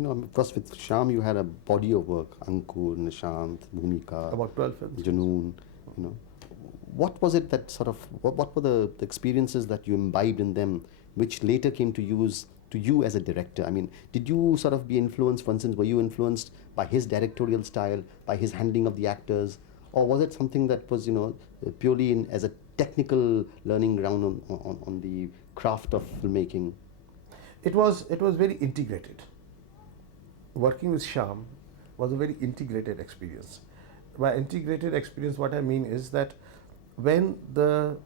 Because with Shyam you had a body of work, Ankur, Nishant, Bhumika, About 12 films. Junoon, you know. What was it that sort of, what were the experiences that you imbibed in them, which later came to use to you as a director? I mean, did you sort of be influenced, for instance, were you influenced by his directorial style, by his handling of the actors, or was it something that was, purely as a technical learning ground on the craft of filmmaking? It was very integrated. Working with Shyam was a very integrated experience. By integrated experience, what I mean is that when the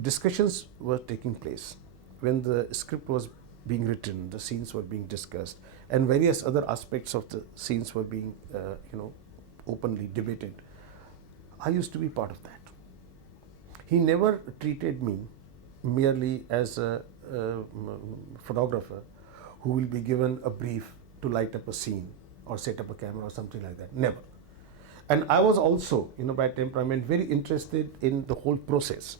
discussions were taking place, when the script was being written, the scenes were being discussed, and various other aspects of the scenes were being, openly debated, I used to be part of that. He never treated me merely as a photographer who will be given a brief to light up a scene or set up a camera or something like that. Never. And I was also, by temperament, very interested in the whole process.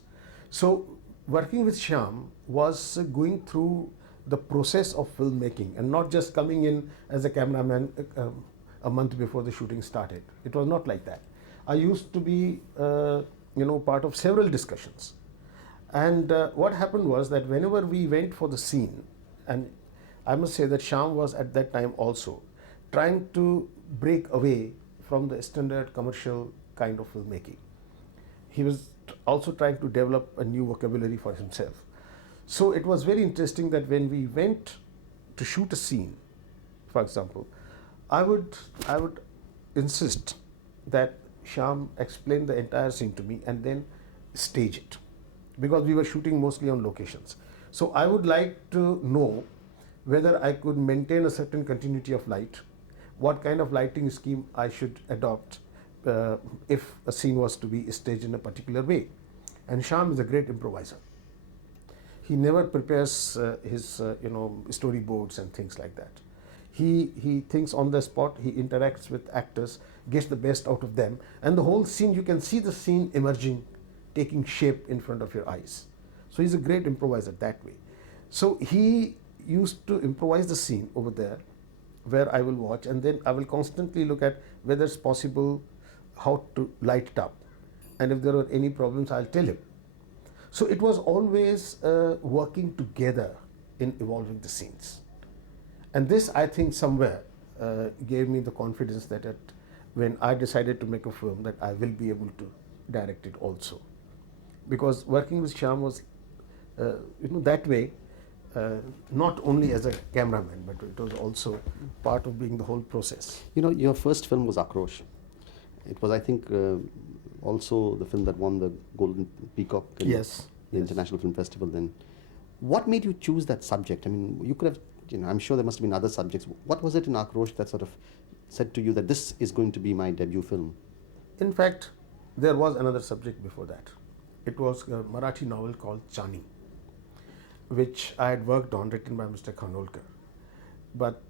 So working with Shyam was going through the process of filmmaking and not just coming in as a cameraman a month before the shooting started. It was not like that. I used to be, part of several discussions. And what happened was that whenever we went for the scene, and I must say that Shyam was at that time also trying to break away from the standard commercial kind of filmmaking. He was also trying to develop a new vocabulary for himself. So it was very interesting that when we went to shoot a scene, for example, I would insist that Shyam explain the entire scene to me and then stage it, because we were shooting mostly on locations. So I would like to know whether I could maintain a certain continuity of light, what kind of lighting scheme I should adopt if a scene was to be staged in a particular way. And Shyam is a great improviser. He never prepares his storyboards and things like that. He thinks on the spot, he interacts with actors, gets the best out of them, and the whole scene, you can see the scene emerging, taking shape in front of your eyes. So he's a great improviser that way. So he used to improvise the scene over there where I will watch, and then I will constantly look at whether it's possible, how to light it up, and if there are any problems, I'll tell him. So it was always working together in evolving the scenes. And this, I think, somewhere gave me the confidence that when I decided to make a film, that I will be able to direct it also. Because working with Shyam was, that way, not only as a cameraman, but it was also part of being the whole process. Your first film was Akrosh. It was, I think, also the film that won the Golden Peacock in the International Film Festival then. What made you choose that subject? I mean, you could have, I'm sure there must have been other subjects. What was it in Akrosh that sort of said to you that this is going to be my debut film? In fact, there was another subject before that. It was a Marathi novel called Chani, which I had worked on, written by Mr. Khanolkar. But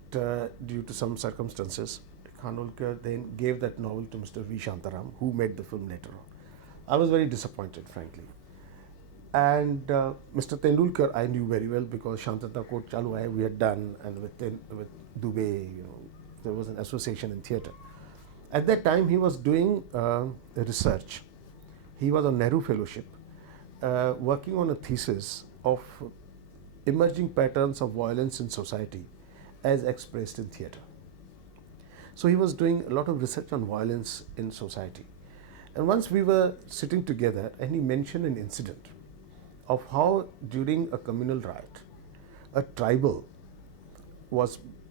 due to some circumstances, Khanolkar then gave that novel to Mr. V. Shantaram, who made the film later on. I was very disappointed, frankly. And Mr. Tendulkar I knew very well, because Shantata Kot Chalu Hai we had done, and with Dubey, there was an association in theatre. At that time, he was doing research. He was on Nehru Fellowship, working on a thesis of emerging patterns of violence in society as expressed in theatre. So he was doing a lot of research on violence in society. And once we were sitting together, and he mentioned an incident of how during a communal riot,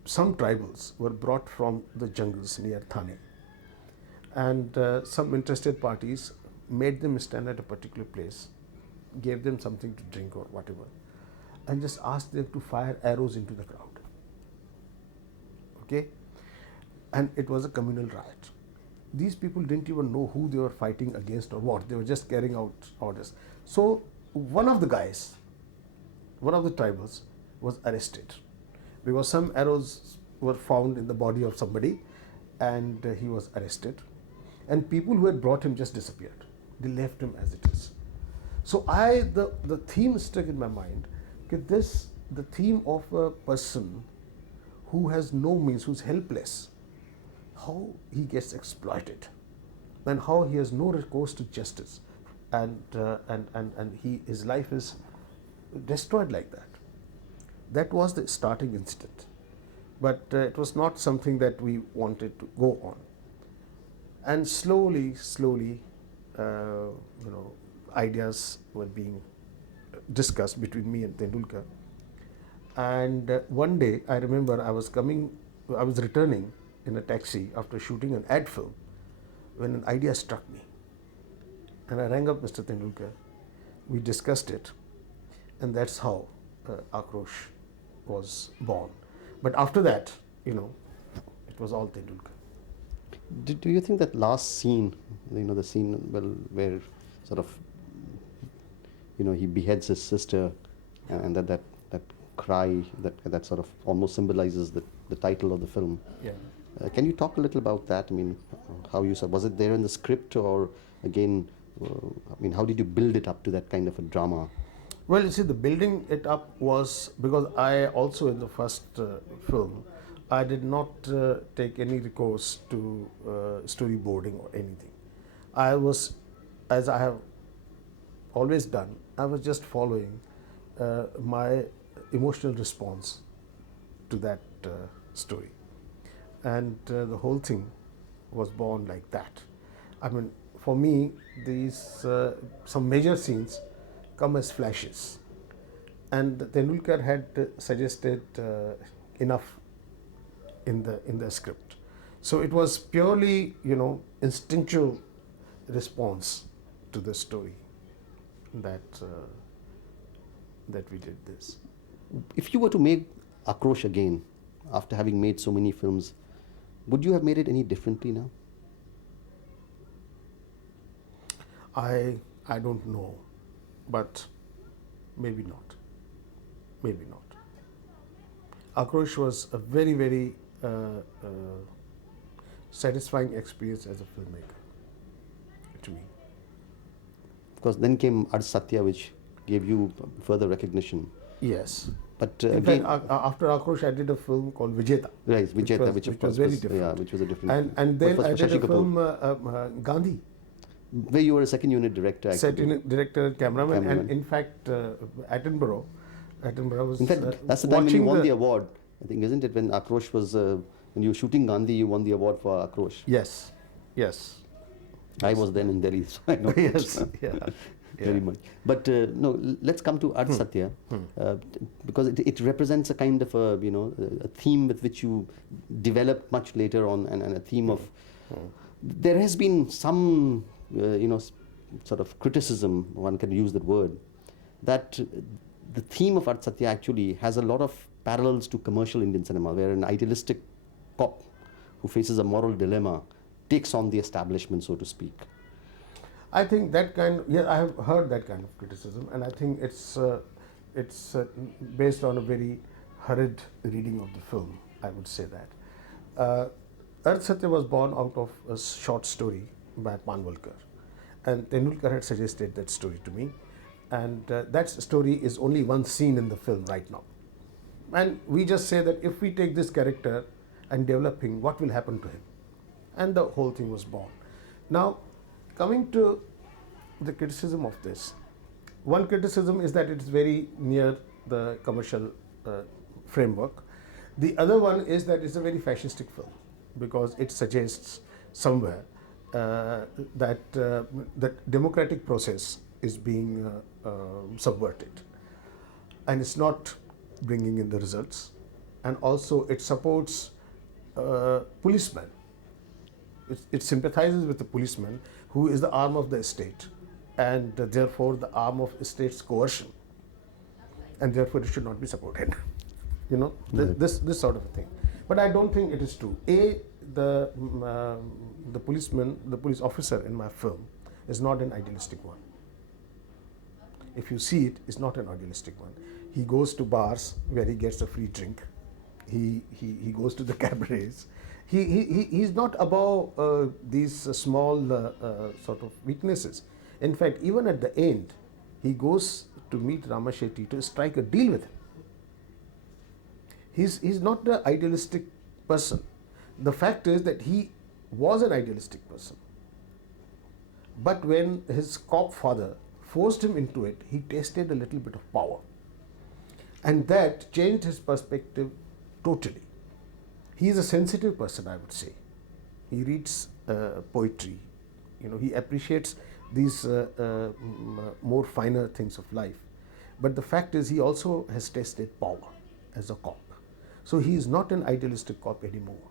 some tribals were brought from the jungles near Thane, and some interested parties made them stand at a particular place, gave them something to drink or whatever, and just asked them to fire arrows into the crowd. Okay? And it was a communal riot. These people didn't even know who they were fighting against or what. They were just carrying out orders. So one of the guys, one of the tribals, was arrested because some arrows were found in the body of somebody, and he was arrested. And people who had brought him just disappeared. They left him as it is. So the theme stuck in my mind. The theme of a person who has no means, who's helpless, how he gets exploited, and how he has no recourse to justice, and his life is destroyed like that. That was the starting incident, but it was not something that we wanted to go on. And slowly, ideas were being discussed between me and Tendulkar. And one day, I remember I was returning in a taxi after shooting an ad film, when an idea struck me. And I rang up Mr. Tendulkar. We discussed it, and that's how Akrosh was born. But after that, it was all Tendulkar. Do you think that last scene, the scene where sort of, he beheads his sister, and that cry that sort of almost symbolizes the title of the film. Yeah. Can you talk a little about that? I mean, how you saw, was it there in the script, or again, how did you build it up to that kind of a drama? Well, you see, the building it up was because I also, in the first film, I did not take any recourse to storyboarding or anything. I was, as I have always done, I was just following my emotional response to that story. And the whole thing was born like that. I mean, for me, these some major scenes come as flashes. And Tendulkar had suggested enough in the script. So it was purely, instinctual response to the story that we did this. If you were to make Akrosh again, after having made so many films, would you have made it any differently now? I don't know, but maybe not. Maybe not. Akrosh was a very, very satisfying experience as a filmmaker to me. Of course, then came Ad Satya, which gave you further recognition. Yes. But In again, fact, after Akrosh, I did a film called Vijeta. right, Vijeta, which of course was very different. Yeah, which was a different. And then was I for did Shashi a Kapoor, film, Gandhi, where you were a second unit director. Actually. set in director, cameraman, Cameraman. and in fact, Attenborough was. In fact, that's the time when you won the award. I think, isn't it? When Akrosh was, when you were shooting Gandhi, you won the award for Akrosh. Yes, yes. I was then in Delhi, so I know. Yes, yeah. Very much. But no, let's come to Ad Satya, because it represents a kind of a theme with which you developed much later on, and a theme of. There has been some, sort of criticism, one can use that word, that the theme of Ad Satya actually has a lot of parallels to commercial Indian cinema, where an idealistic cop who faces a moral dilemma takes on the establishment, so to speak. I think that I have heard that kind of criticism, and I think it's based on a very hurried reading of the film, I would say that. Ad Satya was born out of a short story by Panvalkar, and Tendulkar had suggested that story to me, and that story is only one scene in the film right now. And we just say that if we take this character and develop him, what will happen to him? And the whole thing was born. Now, coming to the criticism of this, one criticism is that it is very near the commercial framework. The other one is that it's a very fascistic film, because it suggests somewhere that the democratic process is being subverted, and it's not bringing in the results. And also it supports policemen. It sympathizes with the policeman, who is the arm of the state, and therefore the arm of state's coercion, and therefore it should not be supported. This sort of a thing. But I don't think it is true. The policeman, the police officer in my film is not an idealistic one. If you see it, it's not an idealistic one. He goes to bars where he gets a free drink. He goes to the cabarets. He's not above these small sort of weaknesses. In fact, even at the end, he goes to meet Rama Shetty to strike a deal with him. He's not the idealistic person. The fact is that he was an idealistic person. But when his cop father forced him into it, he tasted a little bit of power. And that changed his perspective totally. He is a sensitive person, I would say. He reads poetry. He appreciates these more finer things of life. But the fact is, he also has tasted power as a cop. So he is not an idealistic cop anymore.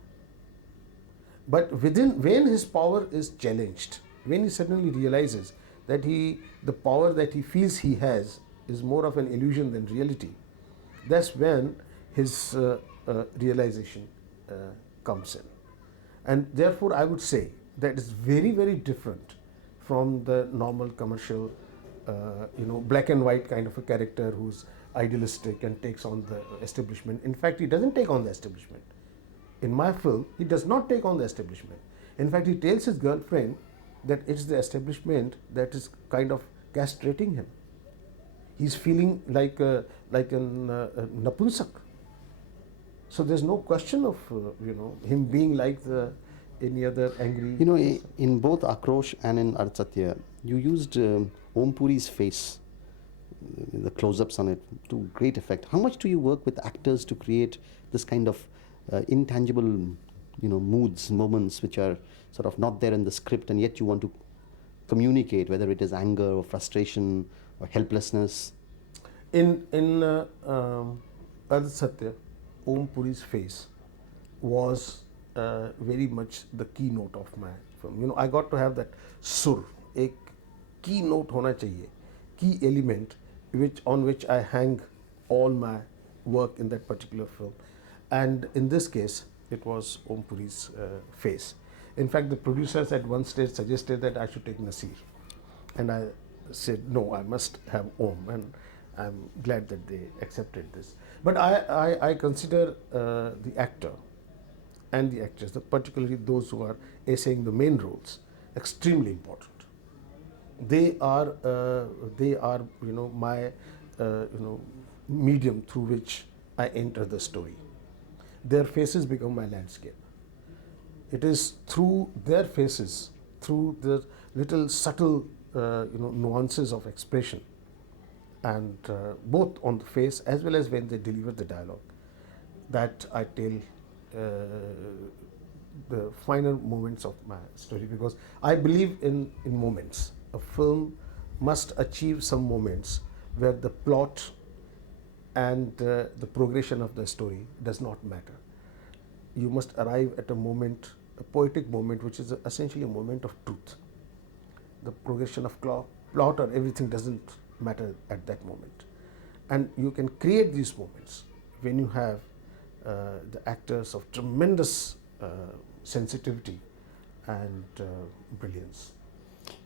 But when his power is challenged, when he suddenly realizes that the power that he feels he has is more of an illusion than reality, that's when his realization comes in. And therefore, I would say that it's very, very different from the normal commercial, black and white kind of a character who's idealistic and takes on the establishment. In fact, he doesn't take on the establishment. In my film, he does not take on the establishment. In fact, he tells his girlfriend that it's the establishment that is kind of castrating him. He's feeling like a napunsak. So there's no question of him being like any other angry. In both Akrosh and in Artsatya, you used Om Puri's face, the close-ups on it, to great effect. How much do you work with actors to create this kind of intangible, moods, moments which are sort of not there in the script, and yet you want to communicate, whether it is anger or frustration or helplessness? In Artsatya, Om Puri's face was very much the keynote of my film. I got to have that sur, a keynote hona chahiye, key element on which I hang all my work in that particular film. And in this case, it was Om Puri's face. In fact, the producers at one stage suggested that I should take Nasir. And I said, no, I must have Om. And I'm glad that they accepted this. But I consider the actor and the actress, particularly those who are essaying the main roles, extremely important. They are my medium through which I enter the story. Their faces become my landscape. It is through their faces, through the little subtle nuances of expression, and both on the face as well as when they deliver the dialogue, that I tell the finer moments of my story, because I believe in moments. A film must achieve some moments where the plot and the progression of the story does not matter. You must arrive at a moment, a poetic moment, which is essentially a moment of truth. The progression of plot or everything doesn't matter at that moment. And you can create these moments when you have the actors of tremendous sensitivity and brilliance.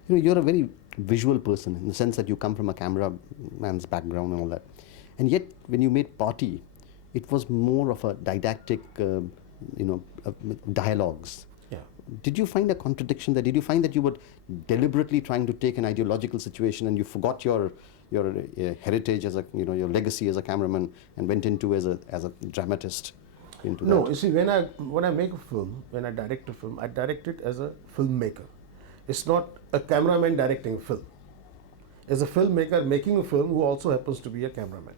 You're a very visual person in the sense that you come from a cameraman's background and all that. And yet, when you made Party, it was more of a didactic, dialogues. Yeah. Did you find a contradiction there? Did you find that you were deliberately trying to take an ideological situation and you forgot your heritage as your legacy as a cameraman and went into as a dramatist into that? No, you see, when I make a film, when I direct a film, I direct it as a filmmaker. It's not a cameraman directing a film. As a filmmaker making a film who also happens to be a cameraman.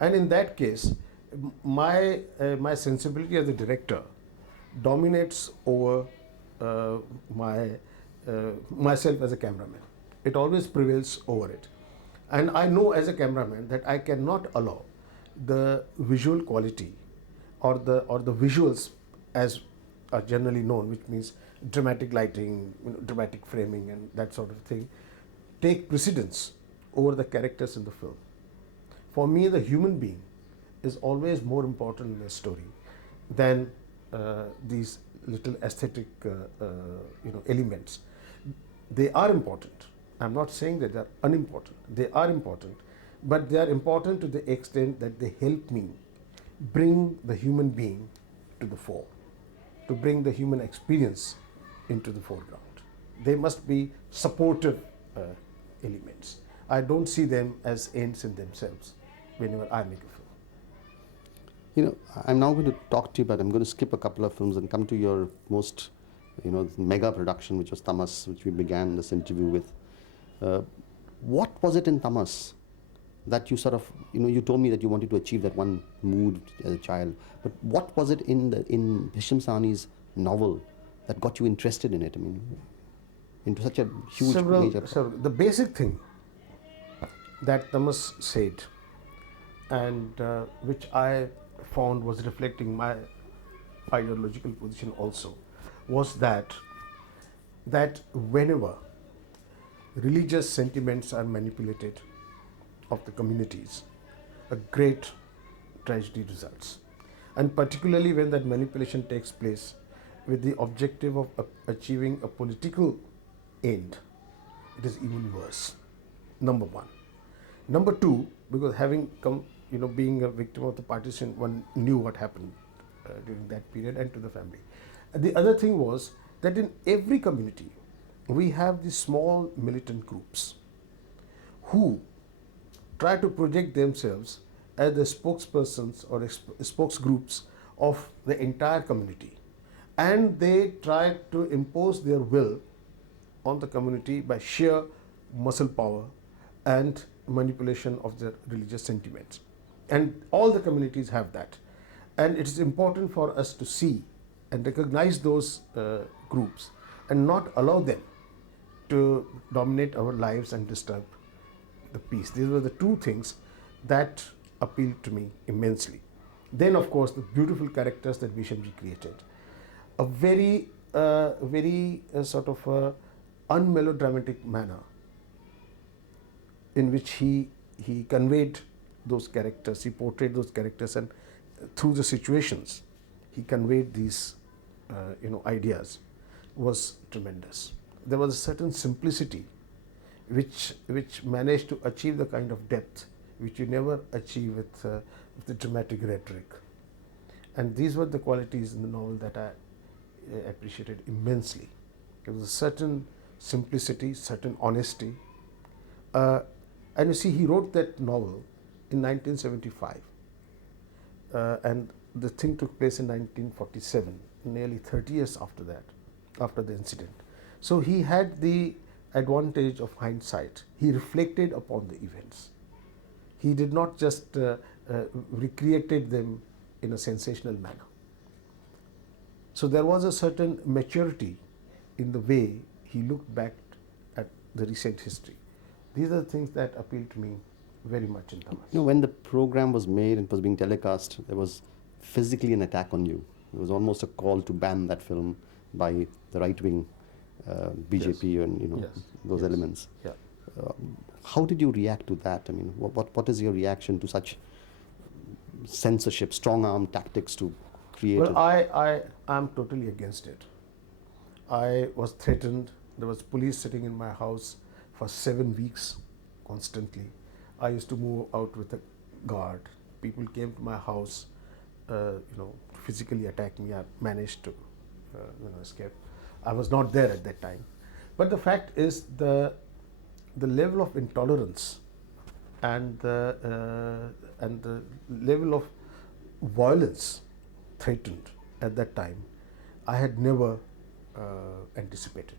And in that case, my sensibility as a director dominates over myself as a cameraman. It always prevails over it. And I know as a cameraman that I cannot allow the visual quality or the visuals as are generally known, which means dramatic lighting, dramatic framing and that sort of thing, take precedence over the characters in the film. For me, the human being is always more important in a story than these little aesthetic elements. They are important. I'm not saying that they're unimportant. They are important, but they are important to the extent that they help me bring the human being to the fore, to bring the human experience into the foreground. They must be supportive elements. I don't see them as ends in themselves whenever I make a film. You know, I'm now going to talk to you, but I'm going to skip a couple of films and come to your most, mega production, which was Tamas, which we began this interview with. Uh, what was it in Tamas that you sort of, you told me that you wanted to achieve that one mood as a child, but what was it in Hisham Sahni's novel that got you interested in it? I mean, into such a huge major. Several. The basic thing that Thomas said, and which I found was reflecting my ideological position also, was that whenever religious sentiments are manipulated of the communities, a great tragedy results. And particularly when that manipulation takes place with the objective of achieving a political end, it is even worse. Number one. Number two, because having come, being a victim of the partition, one knew what happened during that period and to the family. The other thing was that in every community, we have these small militant groups who try to project themselves as the spokespersons or spokesgroups of the entire community, and they try to impose their will on the community by sheer muscle power and manipulation of their religious sentiments. And all the communities have that. And it is important for us to see and recognize those groups and not allow them to dominate our lives and disturb the peace. These were the two things that appealed to me immensely. Then, of course, the beautiful characters that Vishamji created. A very sort of unmelodramatic manner in which he conveyed those characters, he portrayed those characters, and through the situations he conveyed these ideas, was tremendous. There was a certain simplicity which managed to achieve the kind of depth which you never achieve with the dramatic rhetoric. And these were the qualities in the novel that I appreciated immensely. There was a certain simplicity, certain honesty. And you see, he wrote that novel in 1975. And the thing took place in 1947, nearly 30 years after that, after the incident. So he had the advantage of hindsight. He reflected upon the events. He did not just recreated them in a sensational manner. So there was a certain maturity in the way he looked back at the recent history. These are the things that appealed to me very much in Tamas. When the program was made and was being telecast, there was physically an attack on you. It was almost a call to ban that film by the right-wing BJP Yes. and those Yes. elements. Yeah. How did you react to that? I mean, what is your reaction to such censorship, strong-arm tactics to create? Well, I am totally against it. I was threatened. There was police sitting in my house for 7 weeks constantly. I used to move out with a guard. People came to my house, physically attack me. I managed to, escape. I was not there at that time. But the fact is, the level of intolerance and the level of violence threatened at that time, I had never anticipated.